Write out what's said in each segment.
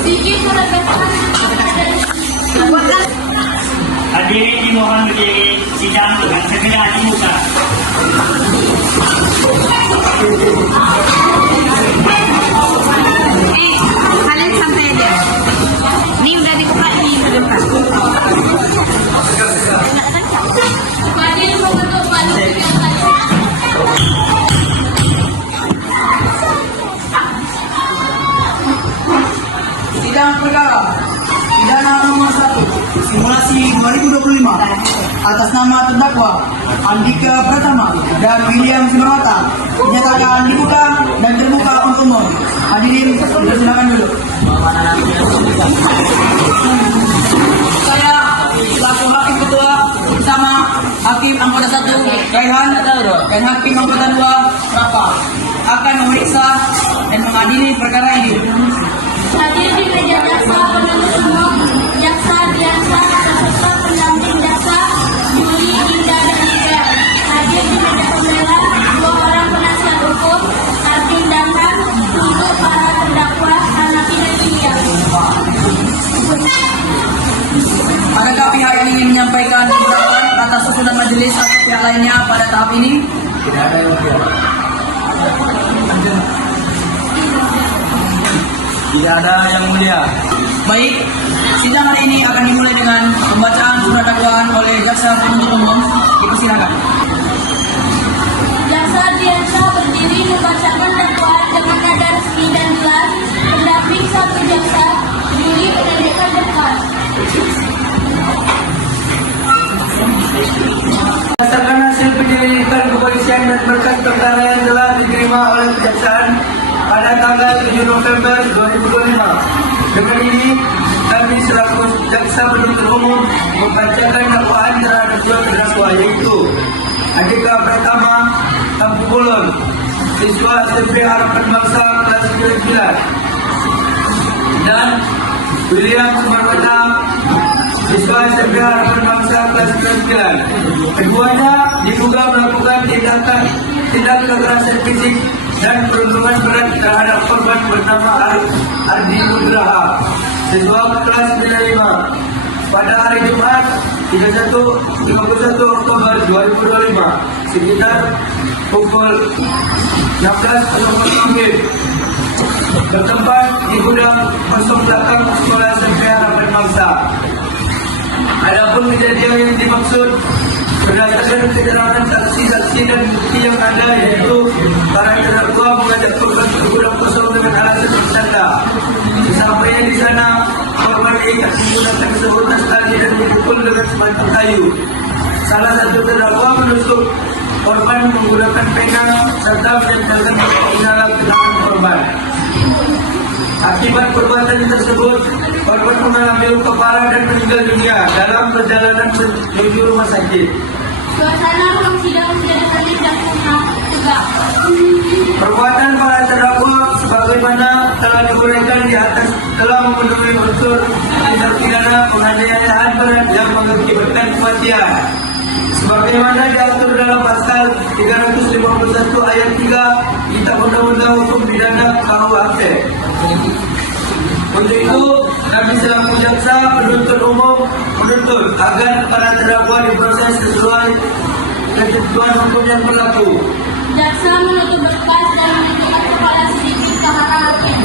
Sige, karagatan. Hadirin dimohon berdiri sidang dengan segera dibuka. Kalian santai aja. Ini udah dibuka, ini udah dibuka. Fadil mengetuk palu yang tadi. Sidang perkara pidana nomor 1 simulasi 2025 atas nama terdakwa Andika Pratama dan William Simarmata dinyatakan dibuka dan terbuka untuk umum. Hadirin silakan dulu. Saya selaku hakim ketua bersama hakim anggota 1 Raihan dan hakim anggota 2 Rafa akan memeriksa dan mengadili perkara ini. Hadir di meja jaksa penuntut umum, jaksa Diansa serta pendamping jaksa Juli Indah dan Ida. Hadir di meja pembela 2 orang penasihat hukum, hakim datang untuk para terdakwa Hanafi dan Ilya. Adakah pihak yang ingin menyampaikan pendapat atas usulan majelis atau pihak lainnya pada tahap ini? Tidak ada yang Tidak ada yang mulia. Baik, sidang hari ini akan dimulai dengan pembacaan surat dakwaan oleh jaksa penuntut umum. Dipersilakan. Jaksa Diansa berdiri membacakan dakwaan dengan nada resmi dan jelas. Pendamping 1 jaksa Juli menandakan depan. Berdasarkan hasil penyelidikan kepolisian dan berkas perkara yang telah diterima oleh kejaksaan pada tanggal 7 November 2025. Dengan ini, kami selaku jaksa penuntut umum membacakan dakwaan terhadap 2 terdakwa, yaitu Andika Pratama Kampung Bolon, siswa SMP Harapan Bangsa kelas 9, dan William Simarmata, siswa SMP Harapan Bangsa kelas 9. Keduanya diduga melakukan tindak kekerasan fisik dan perundungan berat terhadap korban bernama Ardi Nugraha, siswa kelas 95, pada hari Jumat 31 Oktober 2025 sekitar pukul 16.00 bertempat di gudang kosong belakang sekolah SMP Harapan Bangsa. Adapun kejadian yang dimaksud berdasarkan keterangan saksi-saksi dan bukti yang ada, yaitu para terdakwa mengajak korban ke gudang kosong dengan alasan bercanda. Sesampainya di sana, korban diikat menggunakan sebutan tali dan dipukul dengan sebatang kayu. Salah satu terdakwa menusuk korban menggunakan pena serta menempelkan penala ke tangan korban. Akibat perbuatan tersebut, korban mengalami luka parah dan meninggal dunia dalam perjalanan menuju rumah sakit. Suasana ruang sidang menjadi tidak tegak. Perbuatan para terdakwa sebagaimana telah diuraikan di atas telah memenuhi unsur tindak pidana penganiayaan berat yang mengakibatkan kematian. Sebagaimana diatur dalam pasal 351 ayat 3 Kitab Undang-Undang Hukum Pidana KUHP. Untuk itu, kami selaku jaksa penuntut umum menuntut agar para terdakwa diproses sesuai ketentuan hukum yang berlaku. Jaksa menutup berkas dan menunjukkan kepala sedikit ke arah hakim.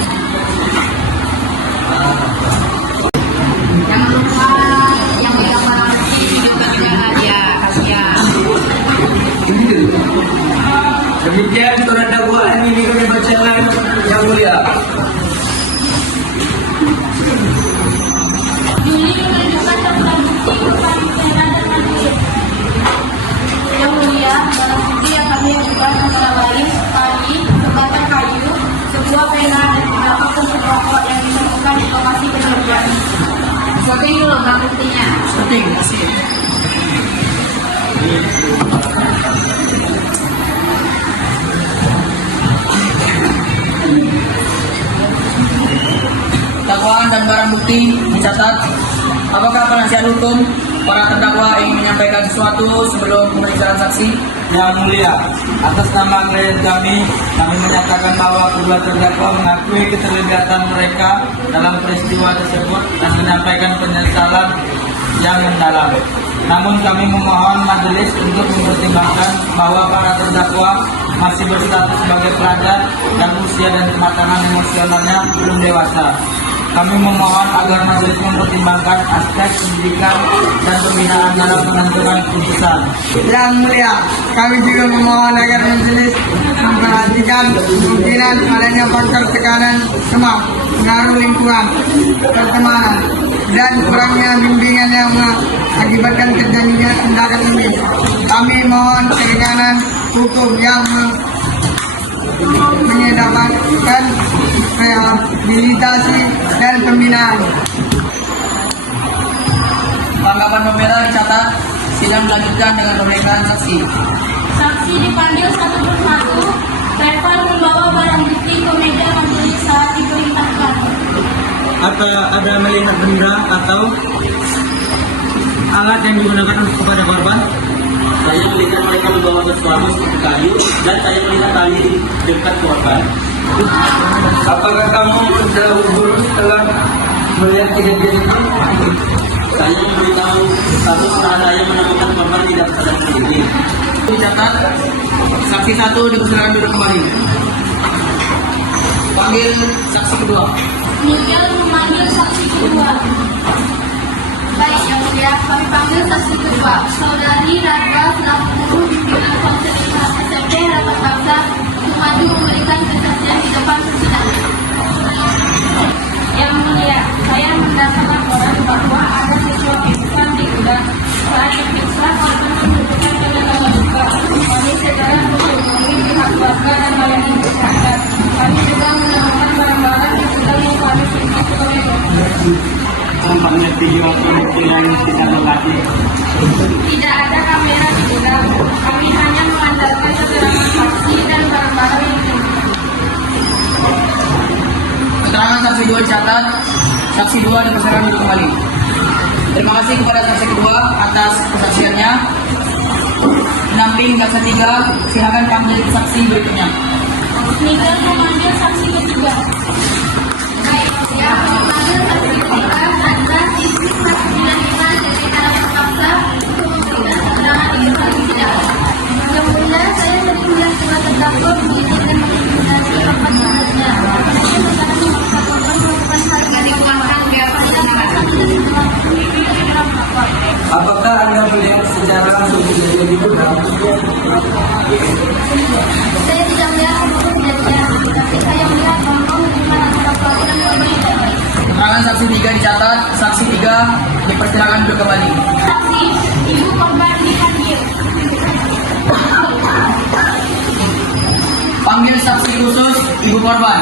Jangan lupa yang megang barang bukti tunjukkan dengan hadiah. Kasihan. Demikian surat dakwaan ini kami bacakan, yang mulia. Juli menunjukkan barang bukti berupa pena dan duit. Yang mulia, barang bukti yang kami ajukan antara lain tali, sebatang kayu, sebuah pena dan beberapa puntung rokok yang ditemukan di lokasi kejadian. Seperti ini loh barang buktinya. Seperti ini, kasih. Dakwaan dan barang bukti dicatat. Apakah penasihat hukum para terdakwa ingin menyampaikan sesuatu sebelum pemeriksaan saksi? Yang mulia, atas nama klien kami menyatakan bahwa kedua terdakwa mengakui keterlibatan mereka dalam peristiwa tersebut dan menyampaikan penyesalan yang mendalam. Namun kami memohon majelis untuk mempertimbangkan bahwa para terdakwa masih berstatus sebagai pelajar dan usia dan kematangan emosionalnya belum dewasa. Kami memohon agar majelis mempertimbangkan aspek pendidikan dan pembinaan dalam menentukan putusan. Yang mulia, kami juga memohon agar majelis memperhatikan kemungkinan adanya faktor tekanan semak, pengaruh lingkungan, pertemanan, dan kurangnya bimbingan yang mengakibatkan terjadinya tindakan ini. Kami mohon keringanan hukum yang menyedapkan rehabilitasi dan pembinaan. Tanggapan pembela dicatat. Sidang dilanjutkan dengan pemeriksaan saksi. Saksi dipanggil satu persatu. Travel membawa barang bukti ke meja majelis saat diperintahkan. Ada melihat benda atau alat yang digunakan kepada korban? Saya melihat mereka membawa sesuatu seperti kayu dan saya melihat tali di dekat korban. Apakah kamu sudah berburu setelah melihat kejadian itu? Saya memberitahu satu saudara yang menemukan korban tidak sadar diri. Dicatat. Saksi 1 dipersilakan duduk kembali. Panggil saksi kedua. Miguel memanggil saksi kedua. Baik, yang mulia, kami panggil saksi kedua. Saudari Radha selaku guru bimbingan konseling SMP Harapan Bangsa untuk maju memberikan kesaksian di depan persidangan. Yang mulia, saya mendapat laporan bahwa ada siswa pingsan di gudang. Saat diperiksa, korban menunjukkan gejala luka. Kami segera menghubungi pihak keluarga dan melayani kesehatan. Kami juga menemukan barang-barang yang sedang kami periksa sebagai dokter. Tampaknya video pembuktian tidak berlaku. Tidak ada kamera di gudang. Kami hanya mengandalkan keterangan saksi dan barang-barang yang ditemukan. Keterangan saksi 2 dicatat. Saksi 2 dipersilakan duduk kembali. Terima kasih kepada saksi kedua atas kesaksiannya. Pendamping saksi 3, silakan panggil saksi berikutnya. Miguel memanggil saksi ketiga. Baik, ya, memanggil saksi ketiga adalah istri saksi 95 dari Harapan Bangsa untuk memberikan keterangan di depan persidangan. Yang mulia, saya sering melihat kedua terdakwa mengizinkan mengintimidasi korban sebenarnya. Saya sekarang memaksa korban melakukan hal yang dilakukan biasa dan merasa tidak diterima di dalam lapor. Apakah Anda melihat secara langsung kejadian di gudang? Saya tidak melihat apapun kejadian, tapi saya melihat bahwa hubungan antara pelaku dan korban tidak baik. Keterangan saksi 3 dicatat. Saksi 3 dipersilakan duduk kembali. Saksi, ibu korban dipanggil. Panggil saksi khusus ibu korban.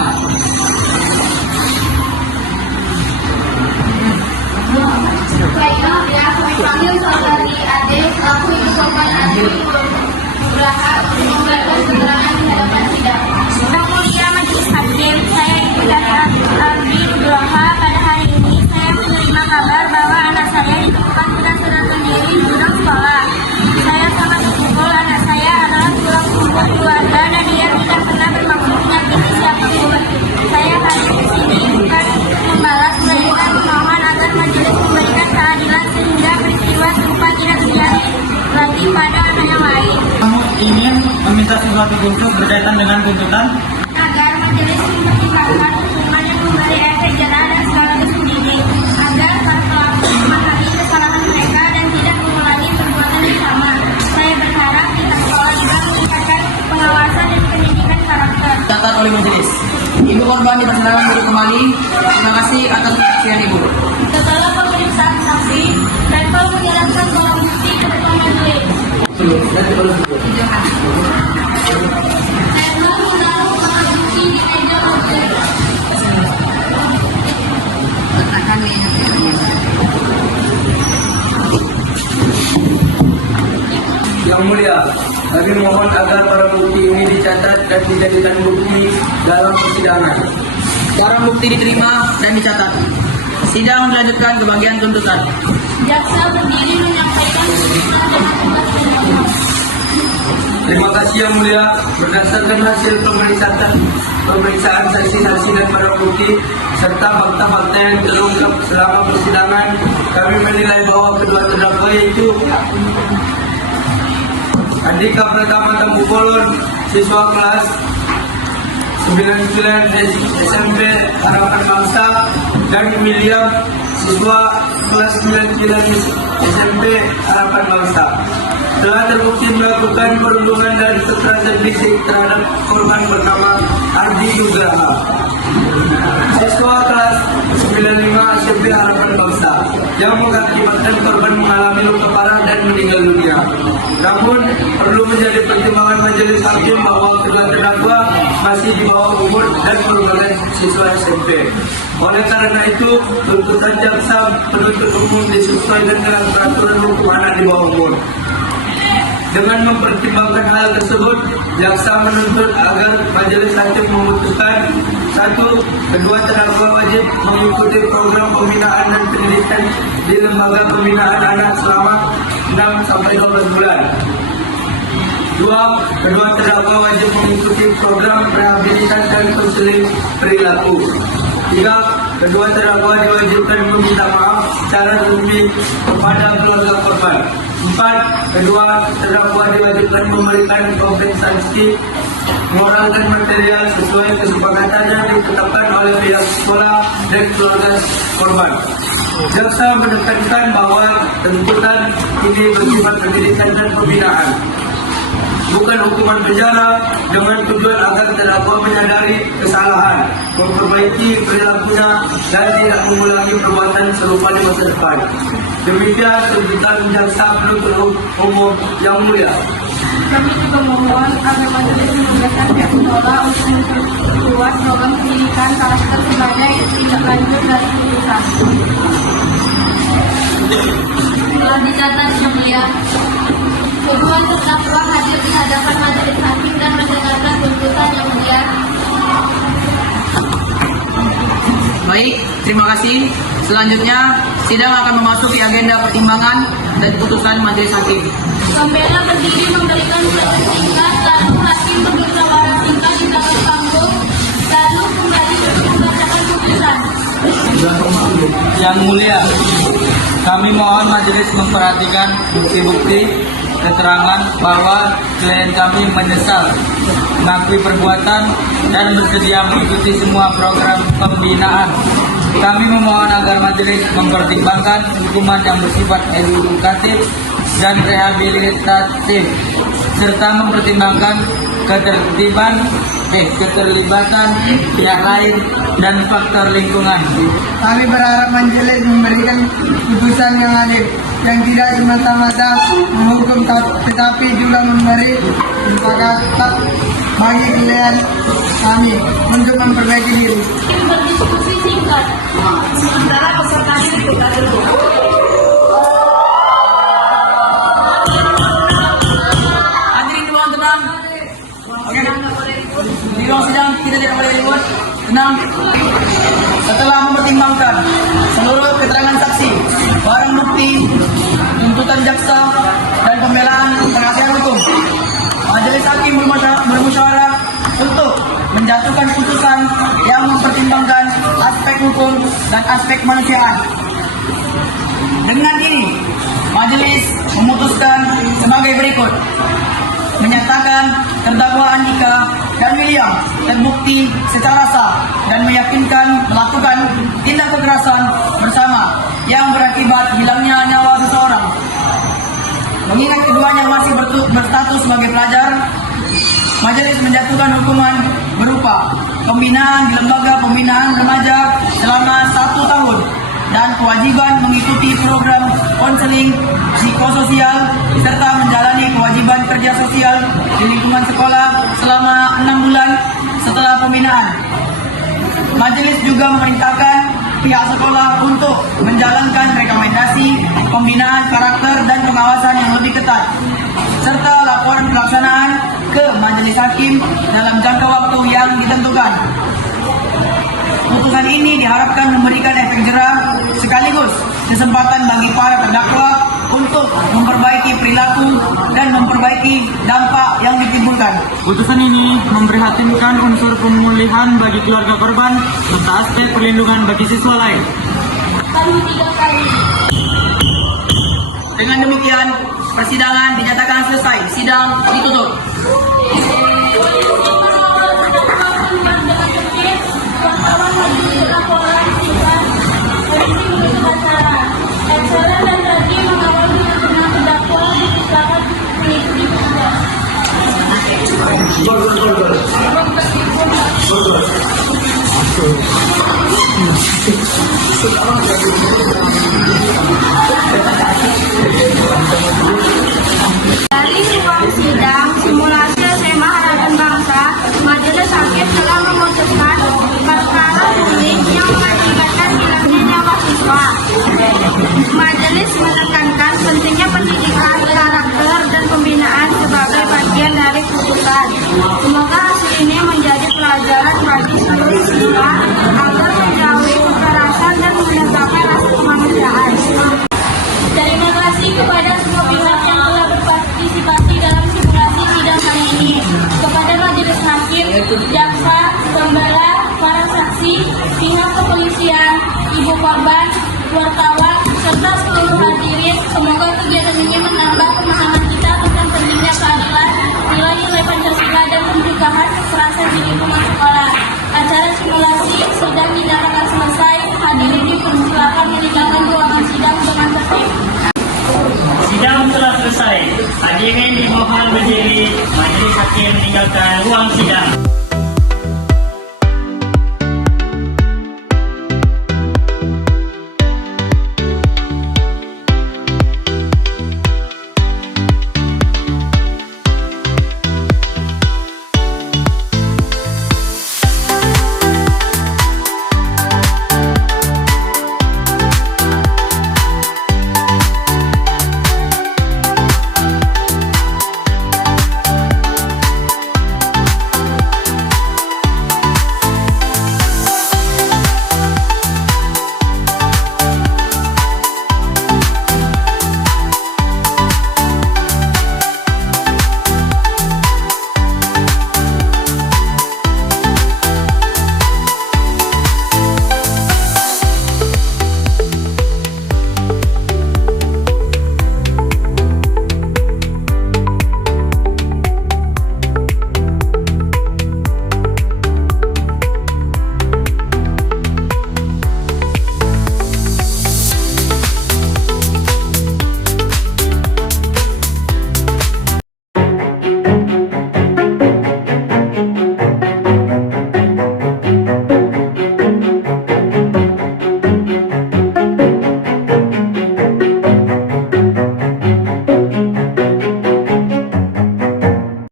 Baiklah, ya, kami panggil saudari Ade selaku ibu korban Ade Nugraha untuk memberikan keterangan di hadapan sidang. Yang mulia majelis hakim, saya Ibu Ade Nugraha. Pada hari ini saya menerima kabar bahwa anak saya ditemukan tidak sadarkan diri di gudang sekolah. Saya sangat bersyukur anak saya adalah tulang punggung keluarga dan dia tidak pernah bermaksud menyakiti siapapun. Saya hadir di sini bukan membalas, melainkan memohon agar majelis memberikan keadilan sehingga peristiwa serupa tidak terjadi lagi pada anak yang lain. Kamu ingin meminta sesuatu khusus berkaitan dengan tuntutan? Agar majelis mempertimbangkan hukuman yang memberi efek jerah dan sekaligus mendidik, agar para pelaku memahami kesalahan mereka dan tidak mengulangi perbuatan yang sama. Saya berharap kita sekolah juga meningkatkan pengawasan dan pendidikan karakter. Dicatat oleh majelis. Ibu korban dipersilakan duduk kembali. Terima kasih atas kesaksian ibu. Setelah pemeriksaan saksi, Travel menyerahkan barang bukti ke depan majelis. Travel menaruh barang bukti di meja majelis. Yang mulia, kami mohon agar para bukti ini dicatat dan dijadikan bukti dalam persidangan. Barang bukti diterima dan dicatat. Sidang dilanjutkan ke bagian tuntutan. Jaksa berdiri menyampaikan tuntutan dengan tegas dan hormat. Terima kasih Yang Mulia. Berdasarkan hasil pemeriksaan saksi-saksi dan barang bukti serta fakta-fakta yang terungkap selama persidangan, kami menilai bahwa kedua terdakwa yaitu Andika Pratama Tambukolon, siswa kelas 99 SMP Harapan Bangsa, dan William, siswa kelas 99 SMP Harapan Bangsa, telah terbukti melakukan perundungan dan kekerasan fisik terhadap korban bernama Ardi Nugraha, siswa kelas 95 SMP Harapan Bangsa, yang mengakibatkan korban mengalami luka parah dan meninggal dunia. Namun, perlu menjadi pertimbangan majelis hakim bahwa kedua terdakwa masih di bawah umur dan merupakan siswa SMP. Oleh karena itu, tuntutan jaksa penuntut umum disesuaikan dengan peraturan hukum anak di bawah umur. Dengan mempertimbangkan hal tersebut, jaksa menuntut agar majelis hakim memutuskan: 1. Kedua terdakwa wajib mengikuti program pembinaan dan pendidikan di lembaga pembinaan anak selama 6 sampai 12 bulan. 2. Kedua terdakwa wajib mengikuti program rehabilitasi dan konseling perilaku. 3. Kedua terdakwa diwajibkan meminta maaf secara resmi kepada keluarga korban. 4. Kedua terdakwa diwajibkan memberikan kompensasi moral dan material sesuai kesepakatan yang ditetapkan oleh pihak sekolah dan keluarga korban. Jaksa menekankan bahwa tuntutan ini bersifat pendidikan dan pembinaan, bukan hukuman penjara, dengan tujuan agar terdakwa menyadari kesalahan, memperbaiki perilakunya, dan tidak mengulangi perbuatan serupa di masa depan. Demikian tuntutan jaksa penuntut umum Yang Mulia. Kami juga memohon agar majelis menugaskan pihak sekolah untuk memperkuat program pendidikan karakter sebagai tindak lanjut dari putusan. Telah dicatat Yang Mulia, kedua terdakwa hadir di hadapan majelis hakim dan mendengarkan tuntutan Yang Mulia. Baik, terima kasih. Selanjutnya, sidang akan memasuki agenda pertimbangan dan putusan majelis hakim. Pembela berdiri memberikan keterangan singkat, lalu hakim berbicara singkat di belakang panggung, lalu kembali membacakan putusan. Yang Mulia, kami mohon majelis memperhatikan bukti-bukti keterangan bahwa klien kami menyesal, mengakui perbuatan, dan bersedia mengikuti semua program pembinaan. Kami memohon agar majelis mempertimbangkan hukuman yang bersifat edukatif dan rehabilitatif, serta mempertimbangkan keterlibatan pihak lain dan faktor lingkungan. Kami berharap majelis memberikan putusan yang adil, yang tidak semata-mata menghukum tetapi juga memberi kesempatan bagi klien kami untuk memperbaiki diri. Hakim berdiskusi singkat. Sementara peserta dibuka terbuka. Hadirin mohon tenang. Oke. Di ruang sidang kita tidak boleh ribut. Tenang. Setelah mempertimbangkan seluruh keterangan saksi, barang bukti, tuntutan jaksa, dan pembelaan penasihat hukum, majelis hakim bermusyawarah untuk menjatuhkan putusan yang mempertimbangkan aspek hukum dan aspek kemanusiaan. Dengan ini, majelis memutuskan sebagai berikut: menyatakan terdakwa Andika dan William terbukti secara sah dan meyakinkan melakukan tindak kekerasan bersama yang berakibat hilangnya nyawa seseorang. Mengingat keduanya masih berstatus sebagai pelajar, majelis menjatuhkan hukuman berupa pembinaan di lembaga pembinaan remaja selama 1 tahun dan kewajiban mengikuti program konseling psikososial serta menjalani kewajiban kerja sosial di lingkungan sekolah selama 6 bulan setelah pembinaan. Majelis juga memerintahkan pihak sekolah untuk menjalankan rekomendasi pembinaan karakter dan pengawasan yang lebih ketat, serta laporan pelaksanaan ke majelis hakim dalam jangka waktu yang ditentukan. Putusan ini diharapkan memberikan efek jera sekaligus kesempatan bagi para terdakwa untuk memperbaiki perilaku dan memperbaiki dampak yang ditimbulkan. Putusan ini memprihatinkan unsur pemulihan bagi keluarga korban serta aspek perlindungan bagi siswa lain. Kami 3 kali. Dengan demikian, persidangan dinyatakan selesai. Sidang ditutup. Acara dan lagi mengawal dengan terdakwa dapat mengikuti persidangan. Dari ruang sidang simulasi SMA Harapan Bangsa, Majelis Hakim telah memutuskan perkara publik yang mengakibatkan hilangnya nyawa siswa. Majelis menekankan pentingnya pendidikan, karakter, dan pembinaan sebagai bagian dari putusan. Semoga hasil ini menjadi pelajaran bagi seluruh siswa agar menjauhi kekerasan dan menegakkan rasa kemanusiaan. Terima kasih kepada semua pihak yang telah berpartisipasi dalam simulasi sidang kali ini. Kepada majelis hakim, jaksa, pembela, para saksi, pihak kepolisian, ibu korban, wartawan, serta seluruh hadirin, semoga kegiatan ini menambah pemahaman kita tentang pentingnya keadilan, nilai-nilai Pancasila dan pencegahan kekerasan di lingkungan sekolah. Acara simulasi sidang dinyatakan selesai. Hadirin dipersilakan meninggalkan ruangan sidang dengan tertib. Sidang telah selesai. Hadirin dimohon berdiri. Majelis hakim meninggalkan ruang sidang.